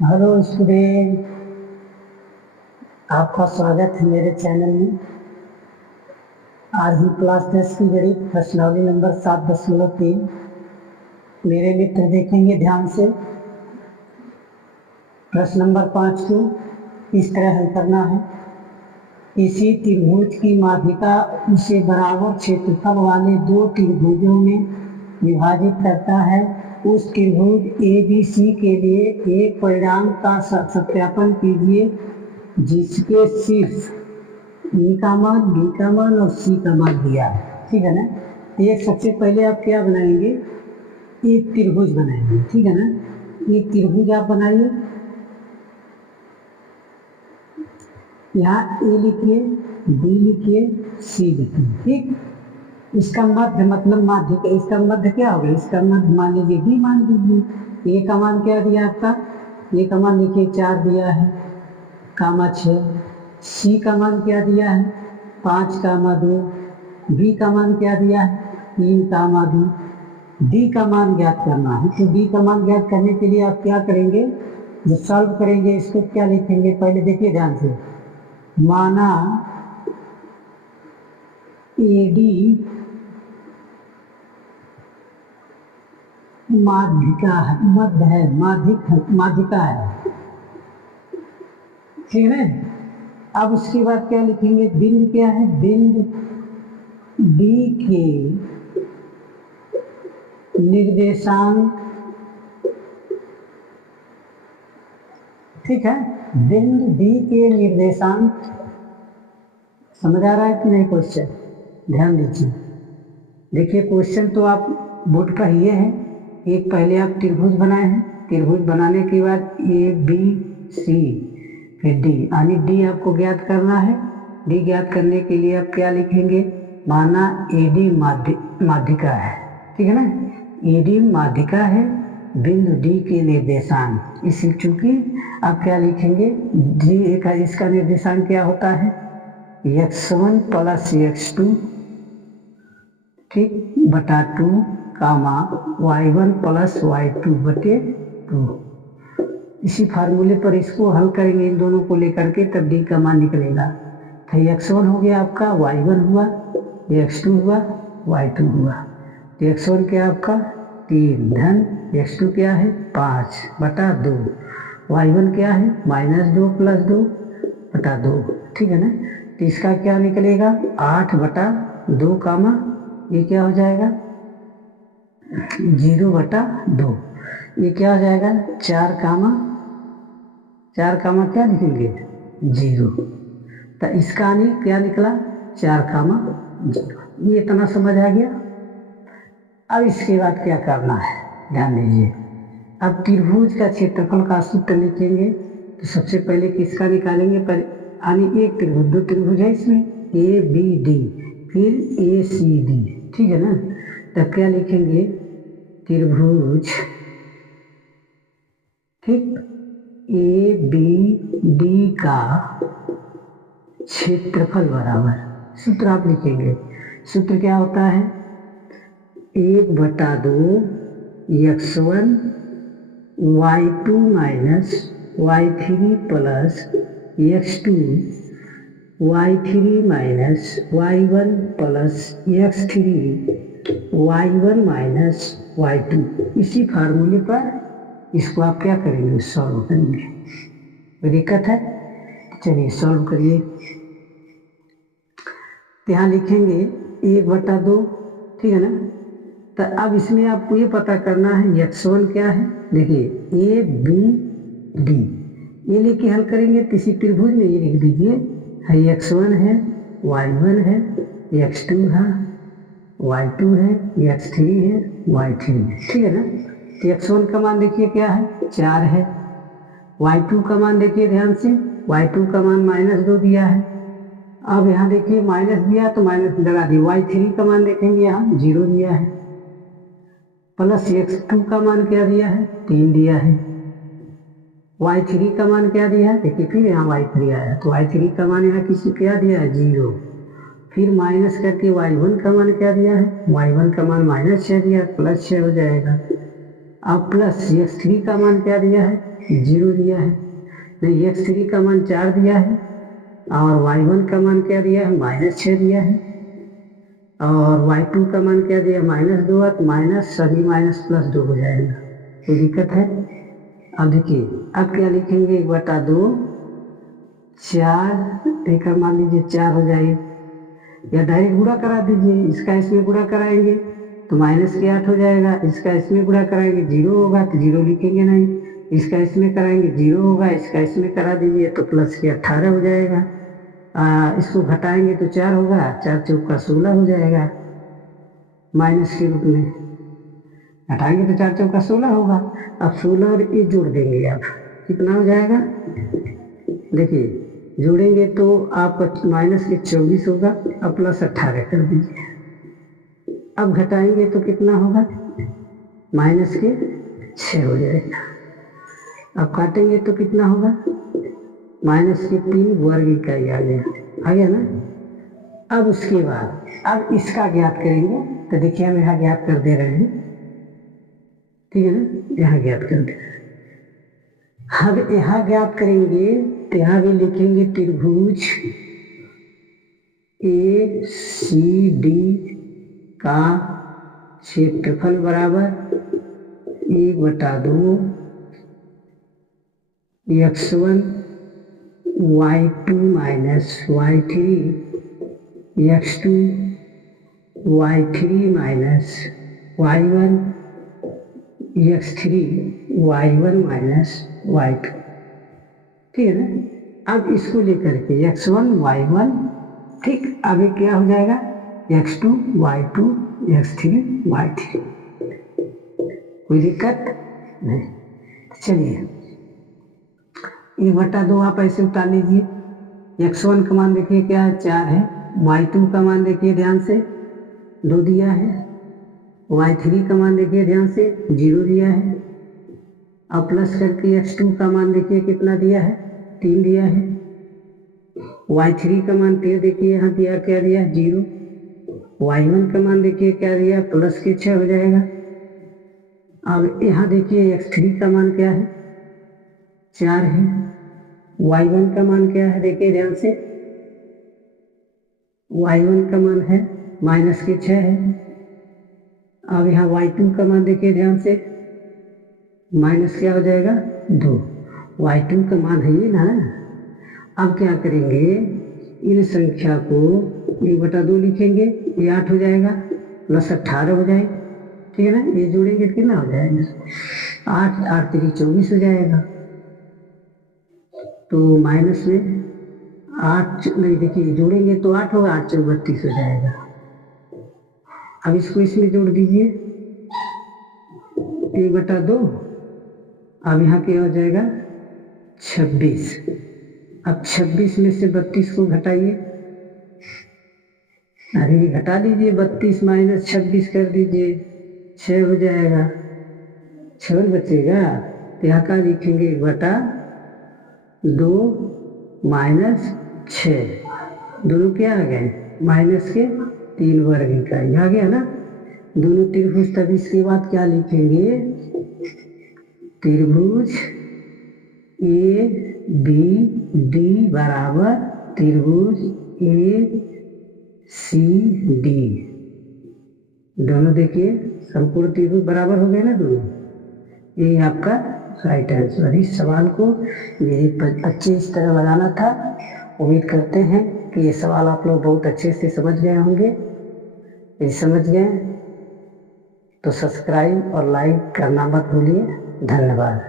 Hello student, आपका स्वागत है मेरे चैनल में। आज हम क्लास 10 की गणित प्रश्नावली नंबर 7.3 मेरे मित्र देखेंगे ध्यान से। प्रश्न नंबर 5 को इस तरह हल करना है। किसी त्रिभुज की माध्यिका उसे बराबर क्षेत्रफल वाले दो त्रिभुजों में विभाजित करता है। उस त्रिभुज ABC के लिए एक परिणाम का सत्यापन कीजिए जिसके शीर्ष ए का मान, बी का मान और सी का मान दिया है। ठीक है ना। एक सबसे पहले आप क्या बनाएंगे, एक त्रिभुज बनाएंगे। ठीक है ना। एक त्रिभुज आप बनाइए, यहाँ ए लिखिए, बी लिखिए, सी लिखिए। ठीक, इसका मध्य मतलब माध्य, इसका मध्य क्या होगा, इसका मध्य मान लीजिए बी मान लीजिए। ए का मान क्या दिया आपका, ए का मान लिखिए 4 दिया है, कामा 6। सी का मान क्या दिया है 5 कामा 2। बी का मान क्या दिया है 3 कामा 2। डी का मान ज्ञात करना है। तो डी का मान ज्ञात करने के लिए आप क्या करेंगे, जो सॉल्व करेंगे इसको क्या लिखेंगे, पहले देखिए ध्यान से। माना एडी माध्यिका है, मध्य है, माध्यिका है। ठीक है। अब उसके बाद क्या लिखेंगे, बिंदु क्या है, बिंदु डी के निर्देशांक। ठीक है, बिंदु डी के निर्देशांक। समझ आ रहा है कि नहीं क्वेश्चन, ध्यान दीजिए। देखिए क्वेश्चन तो आप बोर्ड का ही है। एक पहले आप त्रिभुज बनाए हैं, त्रिभुज बनाने के बाद ABC फिर D, यानी D आपको ज्ञात करना है। D ज्ञात करने के लिए आप क्या लिखेंगे, माना AD माध्यिका है। ठीक है ना, AD माध्यिका है, बिंदु D के निर्देशांक। इसी चूंकि आप क्या लिखेंगे, D का इसका निर्देशांक क्या होता है x1 प्लस x2 ठीक बटा 2 कामा y1 प्लस y2 बटे 2। इसी फार्मूले पर इसको हल करेंगे, इन दोनों को लेकर के, तब डी का मान निकलेगा। तो x1 हो गया आपका, y1 हुआ, x2 हुआ, y2 हुआ। तो x1 क्या आपका 3 धन x2 क्या है 5 बटा 2, y1 क्या है -2 प्लस 2 बटा 2। ठीक है ना। तो इसका क्या निकलेगा 8 बटा 2 कामा ये क्या हो जाएगा 0 बटा 2। ये क्या हो जाएगा 4 कामा क्या लिखेंगे 0। तो इसका क्या निकला 4 कामा 0। ये इतना समझ आ गया। अब इसके बाद क्या करना है, ध्यान दीजिए। अब त्रिभुज का क्षेत्रफल का सूत्र लिखेंगे। तो सबसे पहले किसका निकालेंगे, पर यानी एक त्रिभुज, दो त्रिभुज है इसमें ABD फिर ACD। ठीक है ना। तब क्या लिखेंगे, त्रिभुज ठीक ABD का क्षेत्रफल बराबर, सूत्र आप लिखेंगे। सूत्र क्या होता है 1 बटा 2 x1 y2 minus y3 plus x2 y3 minus y1 plus x3 y1 minus y2। इसी फार्मूले पर इसको आप क्या करेंगे, सॉल्व करेंगे। कोई दिक्कत है, चलिए सॉल्व करिए। यहाँ लिखेंगे 1 बटा 2। ठीक है ना। तो अब इसमें आपको ये पता करना है x1 क्या है, देखिए ABD ये लेके हल करेंगे। किसी त्रिभुज में ये लिख दीजिए है x1 है, y1 है, x2 है, y2 है, x3 है, y3 है। ठीक है ना। तो x1 का मान देखिए क्या है 4 है, y2 का मान देखिए ध्यान से, y2 का मान -2 दिया है। अब यहाँ देखिए माइनस दिया तो माइनस लगा दिए। y3 का मान देखेंगे यहाँ 0 दिया है, प्लस x2 का मान क्या दिया है 3 दिया है, y3 का मान क्या दिया है, देखिए फिर यहाँ y3 आया तो y3 का मान यहाँ किसी क्या दिया है 0। फिर माइनस करके y1 का मान क्या दिया है, y1 का मान -6 दिया, +6 हो जाएगा। अब प्लस x3 का मान क्या दिया है 0 दिया है, नहीं x3 का मान 4 दिया है और y1 का मान क्या दिया है, -6 दिया है और y2 का मान क्या दिया, -2 है, तो माइनस सभी माइनस प्लस 2 हो जाएगा। कोई दिक्कत है? अब देखिए अब क्या लिखेंगे, 1/2 4 एक मान लीजिए 4 हो जाएगी, या डायरेक्ट गुणा करा दीजिए, इसका इसमें गुणा कराएंगे तो -8 हो जाएगा, इसका इसमें गुणा कराएंगे 0 होगा तो 0 लिखेंगे नहीं, इसका इसमें कराएंगे 0 होगा, इसका इसमें करा दीजिए तो +18 हो जाएगा। इसको घटाएंगे तो 4 होगा, 4 चौका 16 हो जाएगा, माइनस के रूप में घटाएंगे तो 4 चौका 16 होगा। अब 16 और ये जोड़ देंगे, अब कितना हो जाएगा, देखिए जोड़ेंगे तो आप -24 होगा, अब +18 कर दीजिए। अब घटाएंगे तो कितना होगा, -6 हो जाएगा। अब काटेंगे तो कितना होगा, -3 वर्ग इकाई आ गया ना। अब उसके बाद अब इसका ज्ञात करेंगे, तो देखिए हम यहाँ ज्ञात कर दे रहे हैं, ठीक है ना, यहाँ ज्ञात कर दे रहे हैं। अब यहाँ ज्ञात करेंगे तो यहाँ भी लिखेंगे त्रिभुज ACD का क्षेत्रफल बराबर 1/2 x1 y2 minus y3 x2 y3 minus y1 x3 y1 minus y2, ठीक है ना। अब इसको लेकर के x1 y1, ठीक, आगे क्या हो जाएगा, x2 y2 x3 y3, कोई दिक्कत नहीं। चलिए 1/2 आप ऐसे उतार लीजिए, x1 का मान देखिए क्या है, 4 है, y2 का मान देखिए ध्यान से 2 दिया है, y3 का मान देखिए ध्यान से 0 दिया है, अब प्लस करके x2 का मान देखिए कितना दिया है, 3 दिया है, y3 का मान देखिए यहाँ दिया, क्या दिया, 0, y1 का मान देखिए क्या दिया, +6 हो जाएगा। अब यहाँ देखिए x3 का मान क्या है, 4 है, y1 का मान क्या है, देखिए ध्यान से, y1 का मान है -6 है। अब यहाँ y2 का मान देखिए ध्यान से, माइनस क्या हो जाएगा, 2, y2 का मान है ये ना। अब क्या करेंगे, इन संख्या को 1/2 लिखेंगे, ये 8 हो जाएगा, +18 हो जाएगा, ठीक है ना। ये जोड़ेंगे तो कितना हो जाएगा, 8 8 3 24 हो जाएगा, तो माइनस में 8 नहीं, देखिए जोड़ेंगे तो 8 होगा, 8 4 32 हो जाएगा। अब इसको इसमें जोड़ दीजिए 1/2, अब यहाँ क्या हो जाएगा 26। अब 26 में से 32 को घटाइए, अरे घटा दीजिए, 32 - 26 कर दीजिए, 6 हो जाएगा, 6 बचेगा, तो यहाँ का लिखेंगे 1/2 - 6, दोनों क्या आ गए, माइनस के 3 वर्ग इकाई आ गया ना। दोनों त्रिभुज, तब इसके बाद क्या लिखेंगे, त्रिभुज ABD बराबर त्रिभुज ACD, दोनों देखिए संपूर्ण त्रिभुज बराबर हो गए ना दोनों। ये आपका राइट आंसर। इस सवाल को मेरे बच्चे इस तरह लगाना था। उम्मीद करते हैं कि ये सवाल आप लोग बहुत अच्छे से समझ गए होंगे। यदि समझ गए तो सब्सक्राइब और लाइक करना मत भूलिए। धन्यवाद।